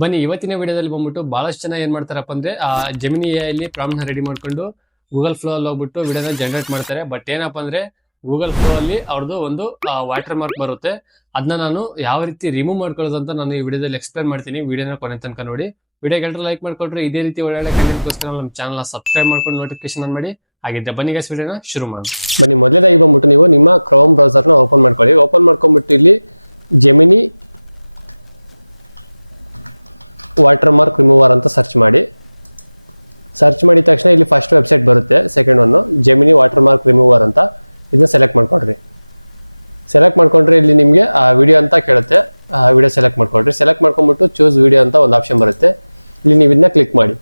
ಬನ್ನಿ ಇವತ್ತಿನ ವಿಡಿಯೋದಲ್ಲಿ ಬಂದ್ಬಿಟ್ಟು ಬಹಳಷ್ಟು ಜನ ಏನ್ ಮಾಡ್ತಾರಪ್ಪ ಅಂದ್ರೆ ಜೆಮಿನಿ ಎ ಅಲ್ಲಿ ಪ್ರಾಂಪ್ಟ್ ನ ರೆಡಿ ಮಾಡ್ಕೊಂಡು ಗೂಗಲ್ ಫ್ಲೋ ಅಲ್ಲಿ ಹೋಗ್ಬಿಟ್ಟು ವಿಡಿಯೋನ ಜನರೇಟ್ ಮಾಡ್ತಾರೆ. ಬಟ್ ಏನಪ್ಪಾ ಅಂದ್ರೆ ಗೂಗಲ್ ಫ್ಲೋ ಅಲ್ಲಿ ಅವ್ರದ್ದು ಒಂದು ವಾಟರ್ ಮಾರ್ಕ್ ಬರುತ್ತೆ. ಅದನ್ನ ನಾನು ಯಾವ ರೀತಿ ರಿಮೂವ್ ಮಾಡ್ಕೊಳ್ಳೋದು ಅಂತ ನಾನು ಈ ವಿಡಿಯೋದಲ್ಲಿ ಎಕ್ಸ್ಪ್ಲೈನ್ ಮಾಡ್ತೀನಿ. ವಿಡಿಯೋನ ಕೊನೆ ತನಕ ನೋಡಿ. ವಿಡಿಯೋಗೆ ಲೈಕ್ ಮಾಡ್ಕೊಂಡ್ರೆ ಇದೇ ರೀತಿ ಒಳ್ಳೆ ಕಂಟೆಂಟ್ಗೋಸ್ಕರ ನಮ್ಮ ಚಾನಲ್ ಸಬ್ಸ್ಕ್ರೈಬ್ ಮಾಡ್ಕೊಂಡು ನೋಟಿಫಿಕೇಶನ್ ಆನ್ ಮಾಡಿ. ಹಾಗಿದ್ರೆ ಬನ್ನಿ ಗೈಸ್ ವಿಡಿಯೋನ ಶುರು ಮಾಡೋಣ. ಬನ್ನಿ ಮೊದಲೇದಾಗಿ ಬಂದ್ಬಿಟ್ಟು ನೀವು ನಿಮ್ಮ ಕ್ರೋಮ್ ಬ್ರೌಸರ್ನ ಓಪನ್ ಮಾಡ್ಕೊಳ್ಳಿ. ಓಪನ್ ಮಾಡ್ಕೊಂಡ್ಬಿಟ್ಟು ಇಲ್ಲಿ ಜೆಮಿನಿ ವಾಟರ್ ಮಾರ್ಕ್ ರಿಮೂವರ್ ಅಂತ ಸರ್ಚ್ ಮಾಡಿ. ಸರ್ಚ್ ಮಾಡಿದ ತಕ್ಷಣ ಇಲ್ಲಿ ಫಸ್ಟ್ ವೆಬ್ಸೈಟ್ ಬರುತ್ತೆ, second one gemini water mark remover ಅಂತ. ಇದನ್ನ ಸೆಲೆಕ್ಟ್ ಮಾಡ್ಕೊಡ್ರಿ. ಸೆಲೆಕ್ಟ್ ಮಾಡ್ಕೊಂಡ್ರೆ ಇಲ್ಲಿ ನಿಮಗೆ ಆ ವಿಡಿಯೋ ಅಂತ ಕೇಳುತ್ತೆ, ಆ ವಿಡಿಯೋ ಸೆಲೆಕ್ಟ್ ಮಾಡ್ಕೊಡ್ರಿ. ಸೆಲೆಕ್ಟ್ ಮಾಡ್ಕೊಂಡ್ಬಿಟ್ಟು ಚೂಸ್ ವಿಡಿಯೋ ಅಂತ ಒಂದು ಆಪ್ಷನ್ ಬರುತ್ತೆ. ಇಲ್ಲಿ ನೀವು ಇದನ್ನ ಕ್ಲಿಕ್ ಮಾಡಿ.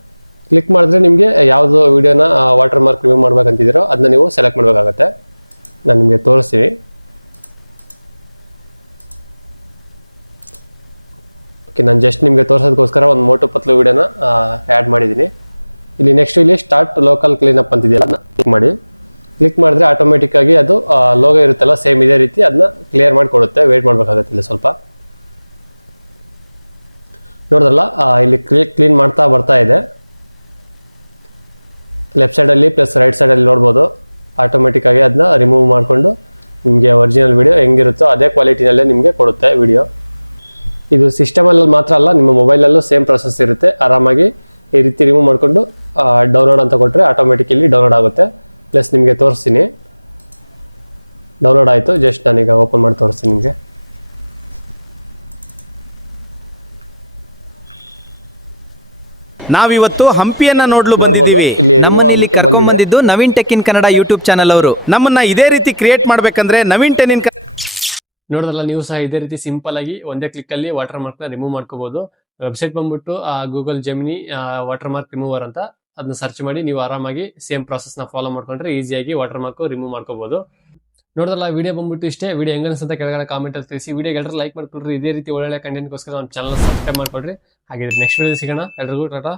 ಕ್ಲಿಕ್ ಮಾಡಿದ್ರೆ ನಿಮಗೆ ಯಾವುದು ವಿಡಿಯೋನ ವಾಟರ್ ಮಾರ್ಕ್ ರಿಮೂವ್ ಮಾಡ್ಬೇಕಂತಿದ್ದೀರೋ ಅದನ್ನ ನೀವು ಸೆಲೆಕ್ಟ್ ಮಾಡಬೇಕಾಗತ್ತೆ. ನಾನು ನಿಮಗೆ ತೋರಿಸ್ತೀನಿ. ಓಕೆ, ನಾನು ಜಸ್ಟ್ ನಿಮಗೆ ತೋರಿಸೋದಕ್ಕೋಸ್ಕರ ಒಂದು ಮೋಟು ಪತ್ಲು ವಿಡಿಯೋನ ಆ್ಯಡ್ ಮಾಡಿದ್ದೀನಿ. ಇಲ್ಲಿ ನೆಕ್ಸ್ಟ್ ಇಲ್ಲಿ ಸ್ಟಾರ್ಟ್ ಲೋಕಲ್ ಕ್ಲೀನಪ್ ಅಂತಿದೆಯಲ್ಲ, ಅದನ್ನ ಕ್ಲಿಕ್ ಮಾಡಿ. ಕ್ಲಿಕ್ ಮಾಡಿದ್ರೆ ಆಟೋಮೆಟಿಕ್ ಆಗಿ ಅದು ಲೋಗೋ ಇರುತ್ತಲ್ಲ ಸೇಮ್ ಇದೇ ರೀತಿ ಅದನ್ನ ಕ್ಲಿಯರ್ ಮಾಡಿ ಕೊಡುತ್ತೆ. ವೇಟ್ ಮಾಡಬೇಕಾಗತ್ತೆ ಇಲ್ಲಿ ಸ್ವಲ್ಪ. ನೋಡಿದ್ರಲ್ಲ, ಇಲ್ಲಿ ಕ್ಲೀನ್ ಮಾಡ್ತಾ ಬರ್ತಾ ಇದೆ. ಲೆಫ್ಟ್ ಸೈಡಲ್ಲಿ ಪ್ಲಸ್ ರೈಟ್ ಸೈಡಲ್ಲಿ ನೋಡ್ಬೋದು. ಆಟೋಮೆಟಿಕ್ ಆಗಿ ಅದನ್ನ ರಿಮೂವ್ ಮಾಡಿಕೊಂಡು ನಿಮಗೆ ಒರಿಜಿನಲ್ ವಿಡಿಯೋ ಹೆಂಗಿರುತ್ತೋ ಅದೇ ಕ್ವಾಲಿಟಿನಲ್ಲೇ ನಿಮಗೆ ಕೊಡುತ್ತೆ ವಿಡಿಯೋ. ಇದು ಸಿಸ್ಟಮಲ್ಲಿ ಮಾತ್ರ ಅಲ್ಲ, ನಿಮ್ಮ ಮೊಬೈಲಲ್ಲೂ ಸೇಮ್ ಪ್ರೊಸೆಸ್ ಇರುತ್ತೆ. ಆರಾಮಾಗಿ ಈ ರೀತಿ ರಿಮೂವ್ ಮಾಡಿಕೊಂಡು ಡೌನ್ಲೋಡ್ ಅಂತ ಕೊಟ್ಟರೆ ಆಟೋಮೆಟಿಕಲಿ ಡೌನ್ಲೋಡ್ ಆಗುತ್ತೆ. ಪ್ಲಸ್ ನಿಮಗೆ ತೋರಿಸ್ತೀನಿ. ಡೌನ್ಲೋಡ್ ಆಯಿತು. ಜಸ್ಟ್ ನಾನೀಗ ಓಪನ್ ಮಾಡಿ ತೋರಿಸ್ತೀನಿ ನಿಮಗೆ. ನಾವಿವತ್ತು ಹಂಪಿಯನ್ನ ನೋಡ್ಲು ಬಂದಿದ್ದೀವಿ. ನಮ್ಮನ್ನ ಇಲ್ಲಿ ಕರ್ಕೊಂಡ್ ಬಂದಿದ್ದು Naveen tech in Kannada YouTube channel ಅವರು. ನಮ್ಮನ್ನ ಇದೇ ರೀತಿ ಕ್ರಿಯೇಟ್ ಮಾಡ್ಬೇಕಂದ್ರೆ ನವೀನ್ ಟೆಕ್ ಇನ್ ನೋಡಿದ್ರಲ್ಲ, ನೀವು ಸಹ ಇದೇ ರೀತಿ ಸಿಂಪಲ್ ಆಗಿ ಒಂದೇ ಕ್ಲಿಕ್ ಅಲ್ಲಿ ವಾಟರ್ ಮಾರ್ಕ್ ನ ರಿಮೂವ್ ಮಾಡ್ಕೋಬಹುದು. ವೆಬ್ಸೈಟ್ ಬಂದ್ಬಿಟ್ಟು Google gemini water mark remover ಅಂತ, ಅದನ್ನ ಸರ್ಚ್ ಮಾಡಿ ನೀವು ಆರಾಮಾಗಿ ಸೇಮ್ ಪ್ರಾಸೆಸ್ ನ ಫಾಲೋ ಮಾಡ್ಕೊಂಡ್ರೆ ಈಸಿಯಾಗಿ ವಾಟರ್ ಮಾರ್ಕ್ ರಿಮೂವ್ ಮಾಡ್ಕೋಬಹುದು. ನೋಡಿದ್ರಲ್ಲ, ವಿಡಿಯೋ ಬಂದ್ಬಿಟ್ಟು ಇಷ್ಟೇ. ವಿಡಿಯೋ ಹೆಂಗ ಅನ್ಸುತ್ತೆ ಕೆಳಗಡೆ ಕಾಮೆಂಟ್ ಅಲ್ಲಿ ತಿಳಿಸಿ. ವಿಡಿಯೋ ಎಲ್ಲರೂ ಲೈಕ್ ಮಾಡ್ಕೊಡ್ರಿ. ಇದೇ ರೀತಿ ಒಳ್ಳೆ ಕಂಟೆಂಟ್ಗೋಸ್ಕರ ನಮ್ಮ ಚಾನಲ್ ಸಬ್ಸ್ಕ್ರೈಬ್ ಮಾಡ್ಕೊಡ್ರಿ. ಹಾಗೆ ನೆಕ್ಸ್ಟ್ ವಿಡಿಯೋ ಸಿಗೋಣ. ಎಲ್ರಿಗೂ ಟಾಟಾ.